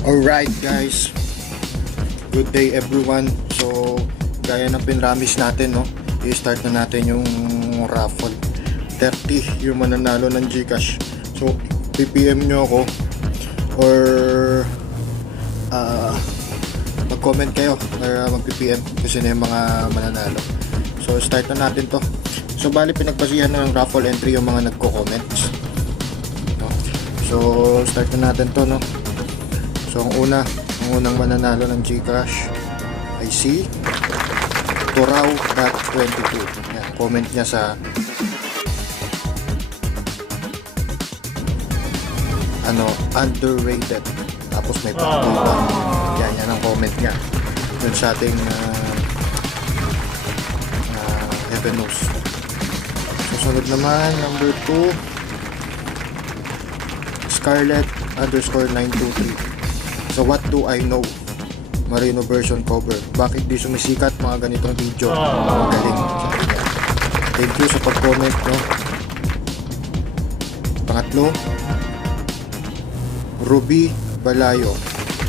Alright guys, good day everyone. So gaya ng pinramis natin, no, i-start na natin yung raffle. 30 yung mananalo ng Gcash. So PPM nyo ako or mag-comment kayo or mag-PPM kasi na yung mga mananalo. So start na natin to. So bali pinagbasihan na ng raffle entry yung mga nagko-comments, no? So start na natin to, no. So ang unang mananalo ng Gcash ay si Turao.22. Yan, comment niya sa underrated. Tapos may pagkulang. Yan ang comment niya. Yun sa ating Heaven knows. Susunod naman, number 2, Scarlett_923. So what do I know? Marino version cover. Bakit di sumisikat mga ganitong video? Galing. Thank you sa pag-comment, no? Pangatlo, Ruby Balayo.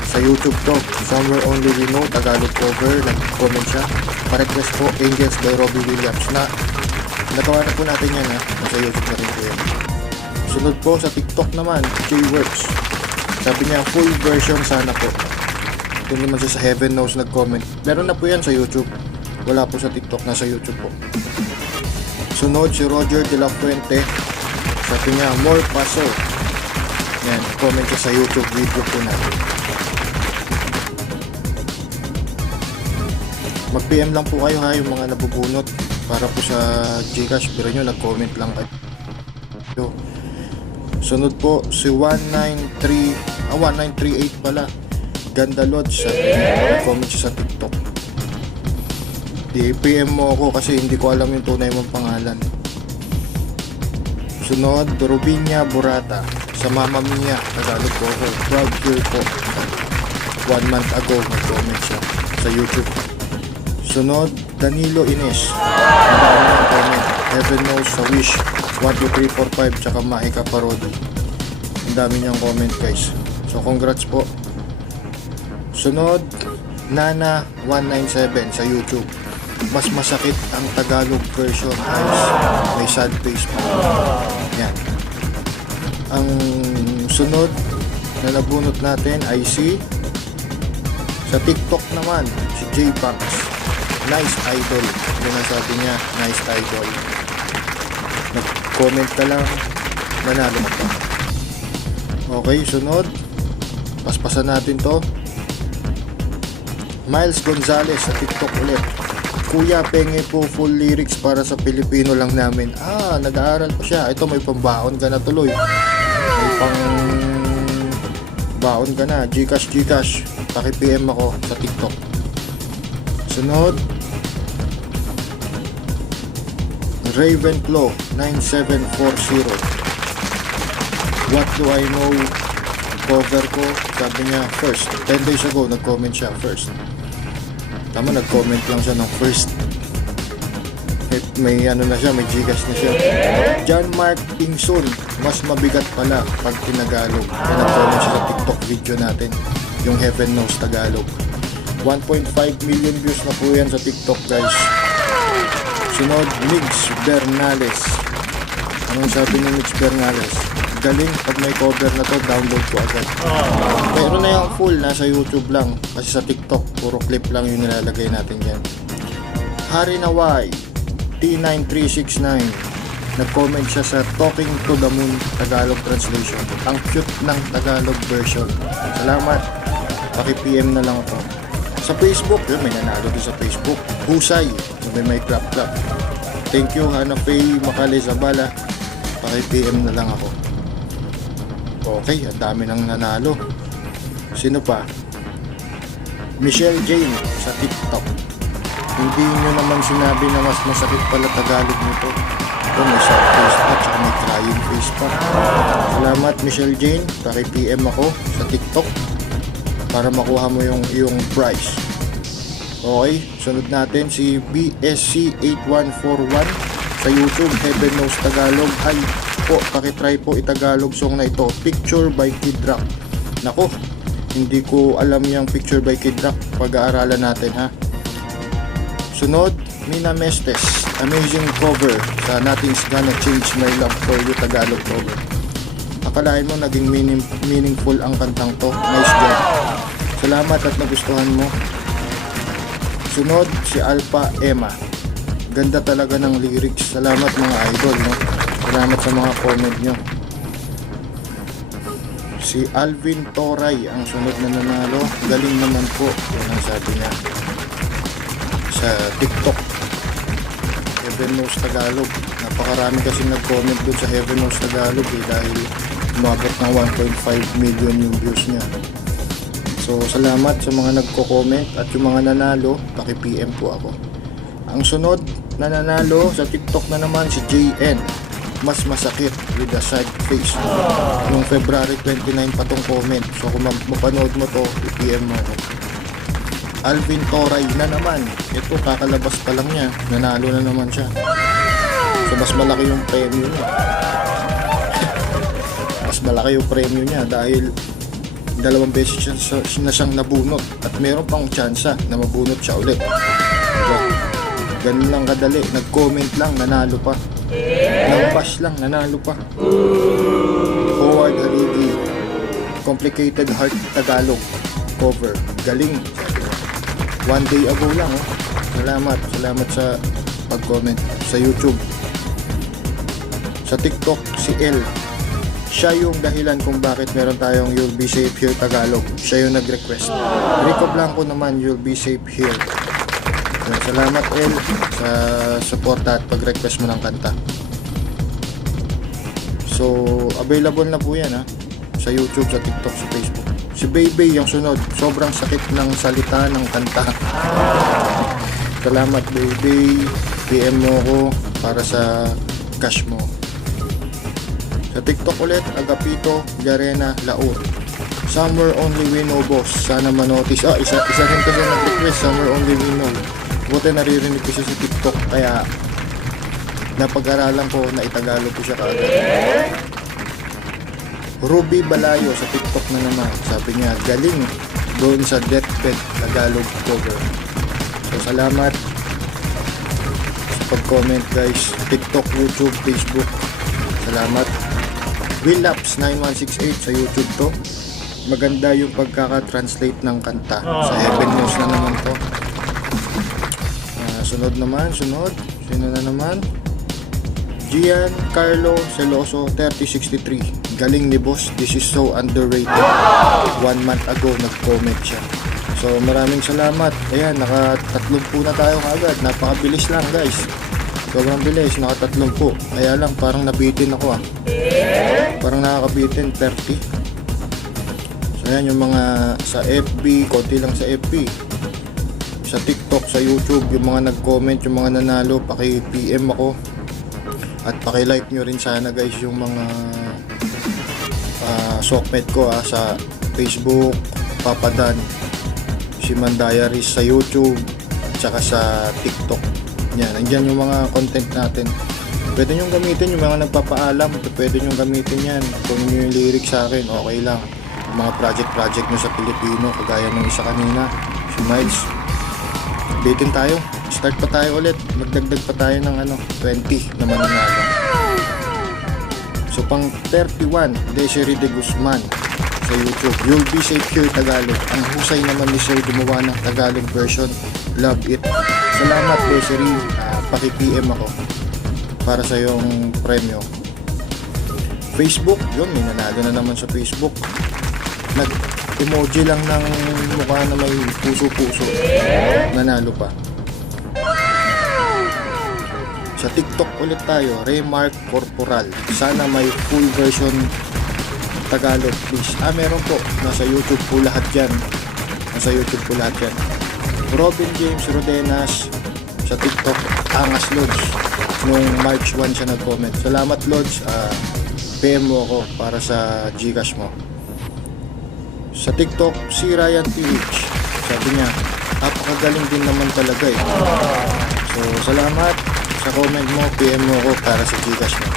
Sa YouTube to. Somewhere Only We Know, Tagalog cover. Nag-comment siya. Pa-request po, Angels by Robbie Williams. Nagawa na po natin yan, ha? Sa YouTube na rin po yan. Sunod po sa TikTok naman, J-Works. Sabi niya, full version sana po. Ito naman siya sa Heaven Knows nag-comment. Meron na po yan sa YouTube. Wala po sa TikTok, nasa YouTube po. Sunod si Roger de la Fuente. Sabi niya, more paso. Yan, comment siya sa YouTube video po natin. Mag-PM lang po kayo, ha, yung mga nabubunot para po sa Gcash. Pero nyo, nag-comment lang kayo. Sunod po si 1938 pala, Ganda Lodge. Comment siya sa TikTok. I-PM mo ako kasi hindi ko alam yung tunay mong pangalan. Sunod, Rubinia Burata. Sa Mama Mia, Tagalog cover. Proud girl po. 1 month ago nag-comment siya sa YouTube. Sunod, Danilo Ines. Madami ang comment. Heaven Knows sa Wish 1, 2, 3, 4, 5 tsaka Mahika Parody. Ang dami niyang comment, guys. So congrats po. Sunod, Nana 197 sa YouTube. Mas masakit ang Tagalog version, guys. May sad face pa. Yan. Ang sunod na nabunot natin ay si sa TikTok naman, si J-Banks. Nice idol. Yun ang sabi niya, nice idol. Nag-comment ka lang, manalo ka. Okay, sunod. Paspasan natin to. Miles Gonzalez sa TikTok ulit. Kuya, penge po full lyrics para sa Pilipino lang namin. Nag-aaral pa siya. Ito, may pambaon ka na tuloy. May pang baon ka na. Gcash. Paki-PM ako sa TikTok. Sunod, Ravenclaw 9740. What do I know? Cover ko, sabi niya first. 10 days ago nag-comment siya first. Tama, nag-comment lang siya ng first. May ano na siya, may Gcash na siya. John Mark Pingson, mas mabigat pala pag tinagalog. Kaya nag-comment siya sa TikTok video natin, yung Heaven Knows Tagalog. 1.5 million views na po yan sa TikTok, guys. Sunod, Migs Bernales. Anong sabi ni Migs Bernales? Galing, pag may cover na to, download ko agad. Pero na yung full, nasa YouTube lang. Kasi sa TikTok, puro clip lang yung nilalagay natin yan. Hari Naway T9369. Nag-comment siya sa Talking to the Moon Tagalog translation. Ang cute ng Tagalog version. Salamat. Paki-PM na lang ako. Sa Facebook, yun, may nanalo din sa Facebook. Husay, sabi may clap. Thank you, Hana Faye Macale Zabala. Paki-PM na lang ako. Okay, ang dami nang nanalo. Sino pa? Michelle Jane sa TikTok. Hindi nyo naman sinabi na mas masakit pala Tagalog nito. Ito, may sad face pa, tsaka may crying face pa. Salamat, Michelle Jane. Paki-PM ako sa TikTok para makuha mo yung prize. Okay, sunod natin si BSC8141 sa YouTube, Heaven Knows Tagalog. Ay po, pakitry po itagalog song na ito, Picture by Kid Rock. Nako, Hindi ko alam yung Picture by Kid Rock. Pag-aaralan natin ha. Sunod, Mina Mestes. Amazing cover sa Nothing's Gonna Change My Love For You Tagalog cover. Akalain mo naging meaningful ang kantang to. Nice job. Salamat at nagustuhan mo. Sunod, si Alpha Emma. Ganda talaga ng lyrics. Salamat mga idol, no? Salamat sa mga comment nyo. Si Alvin Toray ang sunod na nanalo. Galing naman po. Yan ang sabi niya sa TikTok. Heaven Knows Tagalog. Napakarami kasi nag-comment dun sa Heaven Knows Tagalog dahil umabot ng 1.5 million yung views niya. So salamat sa mga nagko-comment at yung mga nanalo, paki-PM po ako. Ang sunod na nanalo sa TikTok na naman si JN. Mas masakit with a sad face. Noong February 29 pa tong comment. So kung mapanood mo to, i-PM mo ako. Alvin Toray na naman. Ito kakalabas pa lang niya. Nanalo na naman siya. So mas malaki yung premyo niya. Mas malaki yung premyo niya dahil 2 beses na siyang nabunot. At meron pang tsansa na mabunot siya ulit. Diba? Ganun lang kadali. Nag-comment lang, nanalo pa. Nang-bash lang, nanalo pa. Howard Haligi, Complicated Heart Tagalog cover. Galing. 1 day ago lang, oh. Salamat sa pag-comment sa YouTube. Sa TikTok, si L. Siya yung dahilan kung bakit meron tayong You'll Be Safe Here Tagalog. Siya yung nag-request. Rico Blanco naman, You'll Be Safe Here. Salamat El sa suporta at pag-request mo ng kanta. So, available na po yan ha. Sa YouTube, sa TikTok, sa Facebook. Si Baby yung sunod. Sobrang sakit ng salita ng kanta. Salamat Baby. PM mo ko para sa cash mo. Sa TikTok ulit, Agapito Garena Laur. Somewhere Only We Know Boss. Sana manotice. Isa rin kasi nag-request. Somewhere Only We Know. Buti naririnig ko siya sa TikTok. Kaya napag-aralan ko na itagalog ko siya kaagad. Ruby Balayo sa TikTok na naman. Sabi niya, galing doon sa Deathbed Tagalog cover. So salamat sa pag-comment guys. TikTok, YouTube, Facebook. Salamat. Willaps 9168 sa YouTube to. Maganda yung pagkaka-translate ng kanta. Sa Heaven Knows na naman to. Sunod. Sino na naman? Gian Carlo Celoso 3063. Galing ni boss. This is so underrated. 1 month ago nag-comment siya. So maraming salamat. Ayan, naka-30 na tayo kaagad. Napakabilis lang guys. Sobrang bilis. Naka-30. Kaya lang parang nabitin ako ah. Parang nakakabitin 30. So ayan yung mga sa FB. Konti lang sa FB. Sa TikTok, sa YouTube, yung mga nag-comment, yung mga nanalo, paki-PM ako at paki-like nyo rin sana guys yung mga sockmate ko sa Facebook, Papadan, si Man Diaries sa YouTube at saka sa TikTok. Yan, andyan yung mga content natin. Pwede nyo gamitin yung mga nagpapaalam, pwede nyo gamitin yan. Kung nyo yung lyrics sa akin, okay lang. Yung mga project nyo sa Pilipino, kagaya ng isa kanina, si Miles. Bitin tayo. Start pa tayo ulit. Magdagdag pa tayo ng 20 na mananalo. So pang 31, Desiree de Guzman sa YouTube. You'll Be Safe Here Tagalog. Ang husay naman ni Sir gumawa ng Tagalog version. Love it. Salamat Desiree. Paki-PM ako para sa yung premyo. Facebook, yun, may nanalo na naman sa Facebook. Emoji lang ng mukha na may puso-puso. Nanalo pa. Sa TikTok ulit tayo. Remark Corporal. Sana may full version Tagalog please. Meron po. Nasa YouTube po lahat yan. Robin James Rodenas sa TikTok. Angas Lodge. Nung March 1 siya nag-comment. Salamat Lodge. PM mo ako para sa Gcash mo. Sa TikTok, si Ryan PH. Sabi niya, napakagaling din naman talaga eh. So, salamat sa comment mo, PM mo ako para sa Gcash mo.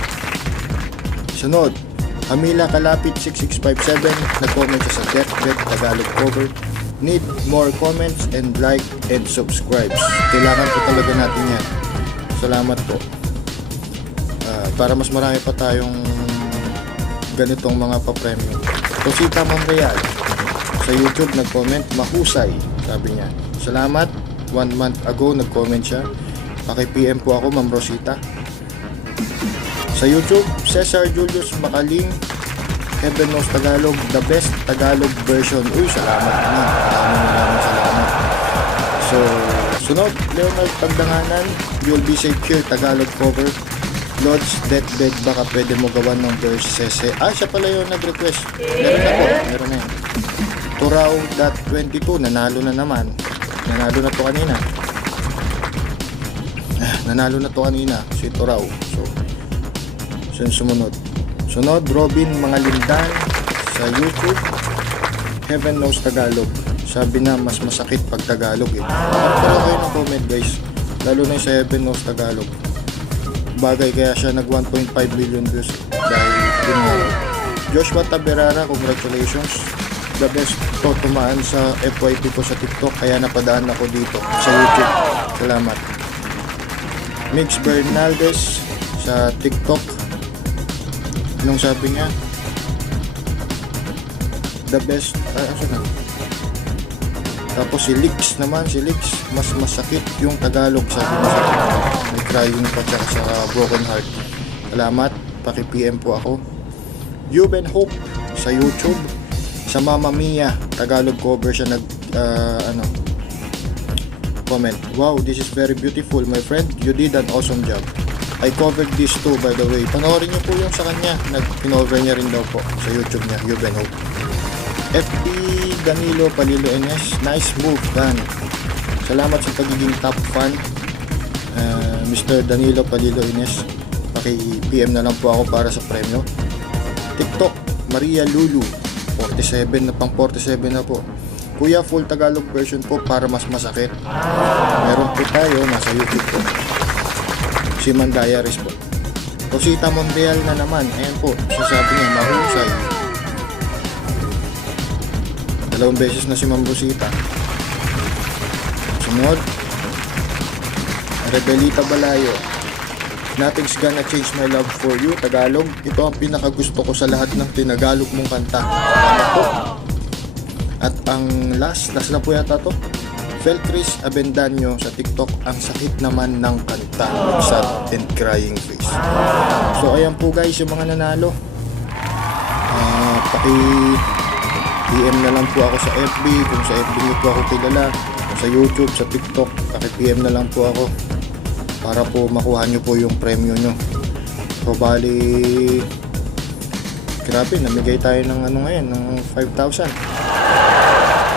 Sunod, Amila Kalapit 6657, nag-comment siya sa Deathbed Tagalog cover. Need more comments and like and subscribes. Kailangan po talaga natin yan. Salamat po. Para mas marami pa tayong ganitong mga pa-premium. Rosita Monreal sa YouTube nag-comment, mahusay, sabi niya. Salamat. 1 month ago nag-comment siya. Paki-PM po ako, Ma'am Rosita. Sa YouTube, Cesar Julius Makaling, Heaven Knows Tagalog, the best Tagalog version. Uy, salamat naman. Maraming salamat. So, sunod, Leonard Pagdanganan, You'll Be Safe Here, Tagalog cover. Lodge Deathbed, baka pwede mo gawan ng verse Sese. Siya pala yung nag-request. Meron na yun. Turao.22, nanalo na naman. Nanalo na to kanina si Turao. So sunod Robin Mangalindan sa YouTube, Heaven Knows Tagalog. Sabi na mas masakit pag Tagalog eh. Pero kayo ng comment guys, lalo na yung sa Heaven Knows Tagalog. Bagay kaya siya nag 1.5 million views dahil yun nga. Joshua Taberara, congratulations. The best to tumaan sa FYP ko sa TikTok, kaya napadaan ako dito sa YouTube. Salamat. Mix Bernaldez sa TikTok, anong sabi niya? The best, tapos si Lix naman, mas masakit yung Tagalog, sabi mo sa TikTok. May crying pa siya sa broken heart. Salamat, paki-PM po ako. Yuben Hope sa YouTube, sa Mamma Mia Tagalog cover siya comment. Wow, this is very beautiful my friend, you did an awesome job. I covered this too by the way. Panoorin niyo po yung sa kanya, nag-cover niya rin daw po sa YouTube niya, Yuben Hope. FB Danilo Palilo NS, nice move Dan. Salamat sa pagiging top fan, Mr. Danilo Palilo NS. Paki-PM na lang po ako para sa premyo. TikTok Maria Lulu 47 na, pang 47 na po. Kuya, full Tagalog version po para mas masakit. Meron po tayo, nasa YouTube po. Siman Diaries po. Rosita Monreal na naman. Ayan po, sasabi niya, mahusay. 2 beses na si Ma'am Rosita. Sunod, Rebelita Balayo, Nothing's Gonna Change My Love For You, Tagalog. Ito ang pinakagusto ko sa lahat ng tinagalog mong kanta. Salamat po. At ang last na po yata to, Felcris Abendanyo sa TikTok, ang sakit naman ng kanta, sad and crying face. So ayan po guys yung mga nanalo. Paki-PM na lang po ako sa FB, kung sa FB nyo po ako kilala, sa YouTube, sa TikTok, paki-PM na lang po ako para po makuha nyo po yung premyo nyo. So bali, grabe, namigay tayo ng ngayon, ng 5,000.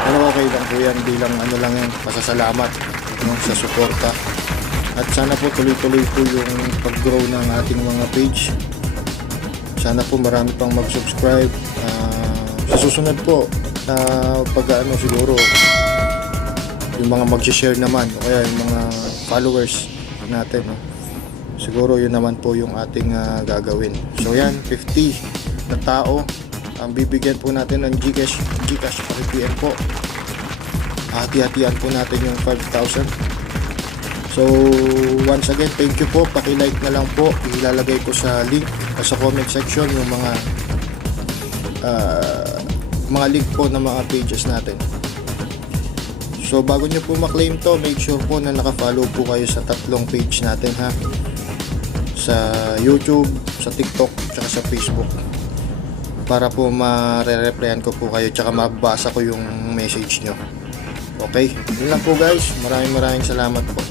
Pero okay lang po yan, bilang lang yan, pasasalamat sa suporta. At sana po tuloy-tuloy po yung pag-grow ng ating mga page. Sana po marami pang mag-subscribe. Sa susunod po, siguro yung mga mag-share naman o kaya yung mga followers natin, siguro yun naman po yung ating gagawin. So yan, 50 na tao ang bibigyan po natin ng Gcash paki-PM po. Hati-hatian po natin yung 5,000. So once again, thank you po. Paki-like na lang po, ilalagay ko sa link sa comment section yung mga link po ng mga pages natin. So bago nyo po maklaim to, make sure po na naka-follow po kayo sa 3 page natin ha, sa YouTube, sa TikTok, tsaka sa Facebook, para po ma-re-replyan ko po kayo tsaka mabasa ko yung message nyo. Okay, yun lang po guys, maraming salamat po.